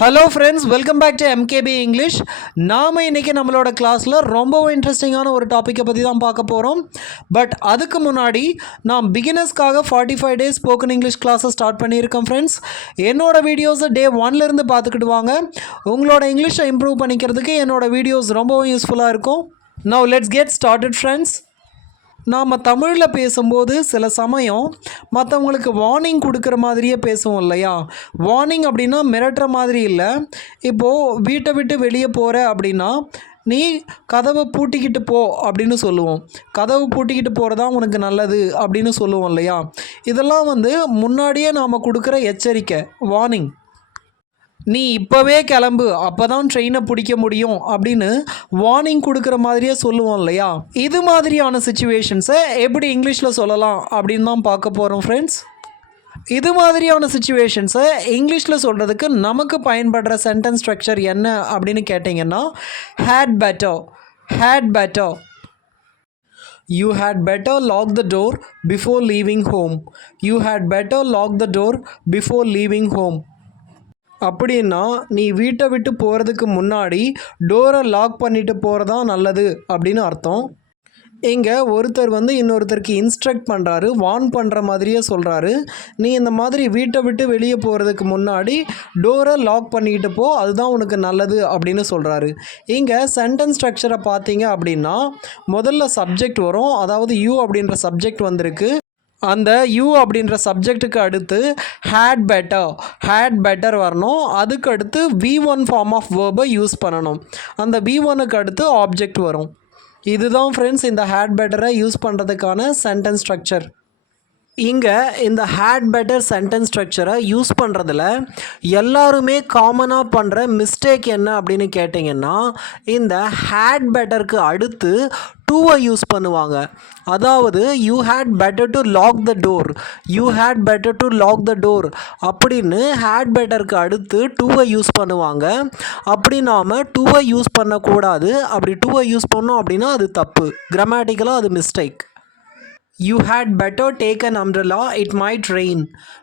Hello friends, welcome back to MKB English. நாம் இன்றைக்கி நம்மளோட கிளாஸில் ரொம்பவும் இன்ட்ரெஸ்டிங்கான ஒரு டாப்பிக்கை பற்றி தான் பார்க்க போகிறோம். பட் அதுக்கு முன்னாடி நான் பிகினர்ஸ்க்காக 45 டேஸ் ஸ்போக்கன் இங்கிலீஷ் கிளாஸை ஸ்டார்ட் பண்ணியிருக்கேன் ஃப்ரெண்ட்ஸ். என்னோடய வீடியோஸை டே 1லேருந்து பார்த்துக்கிட்டு வாங்க. உங்களோட இங்கிலீஷை இம்ப்ரூவ் பண்ணிக்கிறதுக்கு என்னோடய வீடியோஸ் ரொம்பவும் யூஸ்ஃபுல்லாக இருக்கும். Now let's get started friends. நாம் தமிழில் பேசும்போது சில சமயம் மற்றவங்களுக்கு வார்னிங் கொடுக்குற மாதிரியே பேசுவோம் இல்லையா? வார்னிங் அப்படின்னா மிரட்டுற மாதிரி இல்லை. இப்போது வீட்டை விட்டு வெளியே போகிற அப்படின்னா நீ கதவை பூட்டிக்கிட்டு போ அப்படின்னு சொல்லுவோம். கதவு பூட்டிக்கிட்டு போகிறதா உனக்கு நல்லது அப்படின்னு சொல்லுவோம் இல்லையா? இதெல்லாம் முன்னாடியே நாம் கொடுக்குற எச்சரிக்கை, வார்னிங். நீ இப்போவே கிளம்பு, அப்போ தான் ட்ரெயினை பிடிக்க முடியும் அப்படின்னு வார்னிங் கொடுக்குற மாதிரியே சொல்லுவோம் இல்லையா? இது மாதிரியான சுச்சுவேஷன்ஸை எப்படி இங்கிலீஷில் சொல்லலாம் அப்படின்னு தான் பார்க்க போகிறோம் ஃப்ரெண்ட்ஸ். இது மாதிரியான சுச்சுவேஷன்ஸை இங்கிலீஷில் சொல்கிறதுக்கு நமக்கு பயன்படுற சென்டென்ஸ் ஸ்ட்ரக்சர் என்ன அப்படின்னு கேட்டிங்கன்னா, had better, had better. You had better lock the door before leaving home. You had better lock the door before leaving home. அப்படின்னா நீ வீட்டை விட்டு போகிறதுக்கு முன்னாடி டோரை லாக் பண்ணிவிட்டு போகிறதா நல்லது அப்படின்னு அர்த்தம். இங்கே ஒருத்தர் இன்னொருத்தருக்கு இன்ஸ்ட்ரக்ட் பண்ணுறாரு, வார்ன் பண்ணுற மாதிரியே சொல்கிறாரு. நீ இந்த மாதிரி வீட்டை விட்டு வெளியே போகிறதுக்கு முன்னாடி டோரை லாக் பண்ணிக்கிட்டு போ, அதுதான் உனக்கு நல்லது அப்படின்னு சொல்கிறாரு. இங்கே சென்டென்ஸ் ஸ்ட்ரக்சரை பார்த்தீங்க அப்படின்னா முதல்ல சப்ஜெக்ட் வரும், அதாவது யூ அப்படின்ற சப்ஜெக்ட் வந்திருக்கு. அந்த யூ அப்படின்ற சப்ஜெக்ட்டுக்கு அடுத்து ஹேட் பெட்டர் வரணும். அதுக்கு அடுத்து V1 ஃபார்ம் ஆஃப் வேர்பை யூஸ் பண்ணணும். அந்த V1க்கு அடுத்து ஆப்ஜெக்ட் வரும். இதுதான் ஃப்ரெண்ட்ஸ் இந்த ஹேட் பெட்டரை யூஸ் பண்ணுறதுக்கான சென்டென்ஸ் ஸ்ட்ரக்சர். இங்கே இந்த ஹேட் பெட்டர் சென்டென்ஸ் ஸ்ட்ரக்சரை யூஸ் பண்ணுறதுல எல்லாருமே காமனாக பண்ணுற மிஸ்டேக் என்ன அப்படின்னு கேட்டிங்கன்னா, இந்த ஹேட் பெட்டருக்கு அடுத்து டூவை யூஸ் பண்ணுவாங்க. அதாவது you had better to lock the door, you had better to lock the door அப்படின்னு ஹேட் பெட்டருக்கு அடுத்து டூவை யூஸ் பண்ணுவாங்க. அப்படி நாம் டூவை யூஸ் பண்ணக்கூடாது. அப்படி டூவை யூஸ் பண்ணோம் அப்படின்னா அது தப்பு, கிராமட்டிக்கலாக அது mistake. You had better take an umbrella, it might rain.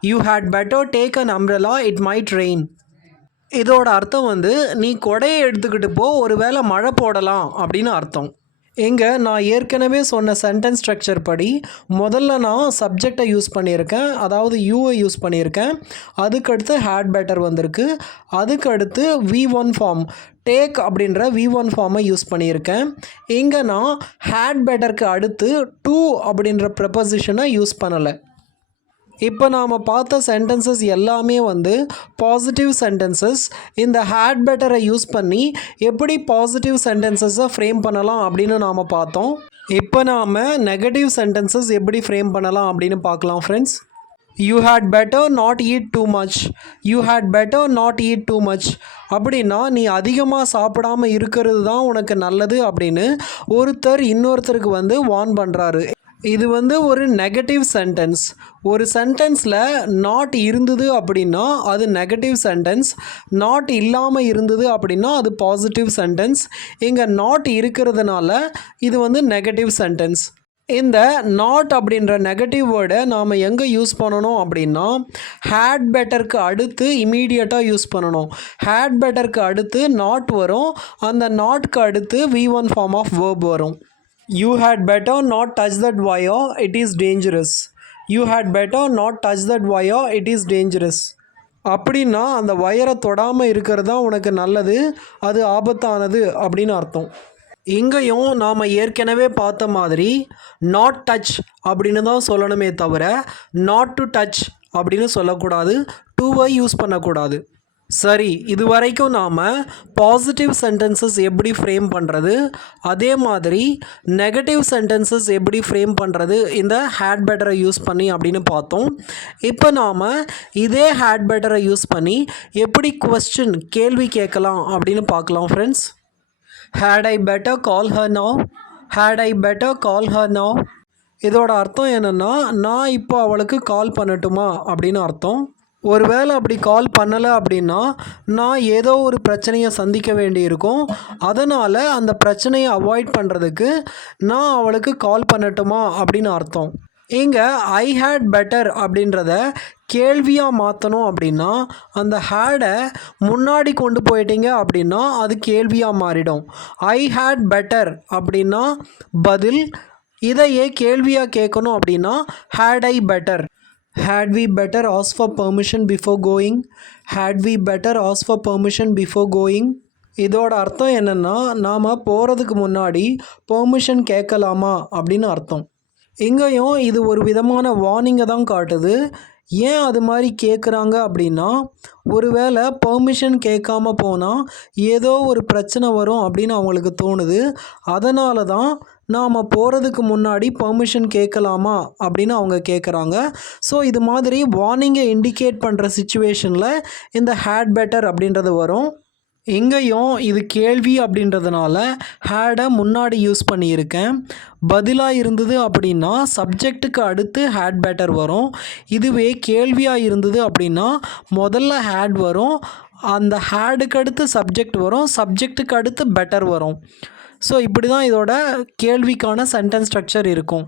You had better take an umbrella, it might rain. இதோட அர்த்தம் நீ கொடையை எடுத்துக்கிட்டு போ, ஒருவேளை மழை போடலாம் அப்படின்னு அர்த்தம். இங்கே நான் ஏற்கனவே சொன்ன சென்டென்ஸ் ஸ்ட்ரக்சர் படி முதல்ல நான் சப்ஜெக்டை யூஸ் பண்ணியிருக்கேன், அதாவது யூவை யூஸ் பண்ணியிருக்கேன். அதுக்கடுத்து ஹேட் பெட்டர் வந்திருக்கு. அதுக்கடுத்து V1 ஃபார்ம், டேக் அப்படின்ற V1 ஃபார்மை யூஸ் பண்ணியிருக்கேன். இங்கே நான் ஹேட் பெட்டருக்கு அடுத்து டூ அப்படின்ற ப்ரெப்போசிஷனை யூஸ் பண்ணலை. இப்போ நாம் பார்த்த சென்டென்சஸ் எல்லாமே பாசிட்டிவ் சென்டென்சஸ். இந்த ஹேட் பெட்டரை யூஸ் பண்ணி எப்படி பாசிட்டிவ் சென்டென்சஸை ஃப்ரேம் பண்ணலாம் அப்படின்னு நாம் பார்த்தோம். இப்போ நாம் நெகட்டிவ் சென்டென்சஸ் எப்படி ஃப்ரேம் பண்ணலாம் அப்படின்னு பார்க்கலாம் friends. You had better not eat too much, you had better not eat too much அப்படின்னா நீ அதிகமாக சாப்பிடாமல் இருக்கிறது தான் உனக்கு நல்லது அப்படின்னு ஒருத்தர் இன்னொருத்தருக்கு வார்ன் பண்ணுறாரு. இது ஒரு நெகட்டிவ் சென்டென்ஸ். ஒரு சென்டென்ஸில் நாட் இருந்தது அப்படின்னா அது நெகட்டிவ் சென்டென்ஸ், நாட் இல்லாமல் இருந்தது அப்படின்னா அது பாசிட்டிவ் சென்டென்ஸ். இங்கே நாட் இருக்கிறதுனால இது நெகட்டிவ் சென்டென்ஸ். இந்த நாட் அப்படின்ற நெகட்டிவ் வேர்டை நாம் எங்கே யூஸ் பண்ணணும் அப்படின்னா ஹேட் பெட்டருக்கு அடுத்து இமீடியட்டாக யூஸ் பண்ணணும். ஹேட் பெட்டருக்கு அடுத்து நாட் வரும், அந்த நாட்க்கு அடுத்து V1 ஃபார்ம் ஆஃப் வேர்ப் வரும். You had better not touch that wire, it is dangerous. You had better not touch that wire, it is dangerous. அப்படின்னா அந்த வயரை தொடாமல் இருக்கிறது தான் உனக்கு நல்லது, அது ஆபத்தானது அப்படின்னு அர்த்தம். இங்கேயும் நாம் ஏற்கனவே பார்த்த மாதிரி நாட் டச் அப்படின்னு தான் சொல்லணுமே தவிர நாட் டு டச் அப்படின்னு சொல்லக்கூடாது, டூவை யூஸ் பண்ணக்கூடாது. சரி, இது வரைக்கும் நாம் பாசிட்டிவ் சென்டென்சஸ் எப்படி ஃப்ரேம் பண்ணுறது, அதே மாதிரி நெகட்டிவ் சென்டென்சஸ் எப்படி ஃப்ரேம் பண்ணுறது இந்த ஹேட் பெட்டரை யூஸ் பண்ணி அப்படின்னு பார்த்தோம். இப்போ நாம் இதே ஹேட் பெட்டரை யூஸ் பண்ணி எப்படி குவெஸ்டின், கேள்வி கேட்கலாம் அப்படின்னு பார்க்கலாம் friends. Had I better call her now, had I better call her now இதோட அர்த்தம் என்னென்னா நான் இப்போ அவளுக்கு கால் பண்ணட்டுமா அப்படின்னு அர்த்தம். ஒருவேளை அப்படி கால் பண்ணலை அப்படின்னா நான் ஏதோ ஒரு பிரச்சனையை சந்திக்க வேண்டியிருக்கும். அதனால் அந்த பிரச்சனையை அவாய்ட் பண்ணுறதுக்கு நான் அவளுக்கு கால் பண்ணட்டுமா அப்படின்னு அர்த்தம். இங்கே ஐ ஹேட் பெட்டர் அப்படின்றத கேள்வியாக மாற்றணும் அப்படின்னா அந்த ஹேடை முன்னாடி கொண்டு போயிட்டீங்க அப்படின்னா அது கேள்வியாக மாறிடும். ஐ ஹேட் பெட்டர் அப்படின்னா பதில். இதையே கேள்வியாக கேட்கணும் அப்படின்னா had I better. Had we better ask for permission before going? Had we better ask for permission before going? இதோட அர்த்தம் என்னென்னா நாம் போகிறதுக்கு முன்னாடி பெர்மிஷன் கேட்கலாமா அப்படின்னு அர்த்தம். இங்கேயும் இது ஒரு விதமான வார்னிங்கை தான் காட்டுது. ஏன் அது மாதிரி கேட்குறாங்க அப்படின்னா ஒருவேளை பெர்மிஷன் கேட்காம போனால் ஏதோ ஒரு பிரச்சனை வரும் அப்படின்னு அவங்களுக்கு தோணுது. அதனால தான் நாம் போகிறதுக்கு முன்னாடி பெர்மிஷன் கேட்கலாமா அப்படின்னு அவங்க கேட்குறாங்க. ஸோ இது மாதிரி வார்னிங்கை இண்டிகேட் பண்ணுற சிச்சுவேஷனில் இந்த ஹேட் பெட்டர் அப்படின்றது வரும். இங்கேயும் இது கேள்வி அப்படின்றதுனால ஹேடை முன்னாடி யூஸ் பண்ணியிருக்கேன். பதிலாக இருந்தது அப்படின்னா சப்ஜெக்ட்டுக்கு அடுத்து ஹேட் பெட்டர் வரும். இதுவே கேள்வியாக இருந்தது அப்படின்னா முதல்ல ஹேட் வரும், அந்த ஹேடுக்கு அடுத்து சப்ஜெக்ட் வரும், சப்ஜெக்ட்டுக்கு அடுத்து பெட்டர் வரும். ஸோ இப்படி தான் இதோட கேள்விக்கான சென்டென்ஸ் ஸ்ட்ரக்சர் இருக்கும்.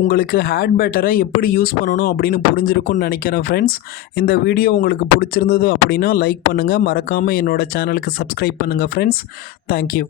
உங்களுக்கு ஹேட் பெட்டரை எப்படி யூஸ் பண்ணணும் அப்படின்னு புரிஞ்சிருக்கும்னு நினைக்கிறேன் ஃப்ரெண்ட்ஸ். இந்த வீடியோ உங்களுக்கு பிடிச்சிருந்தது அப்படின்னா லைக் பண்ணுங்கள். மறக்காமல் என்னோடய சேனலுக்கு சப்ஸ்கிரைப் பண்ணுங்கள் ஃப்ரெண்ட்ஸ். தேங்க்யூ.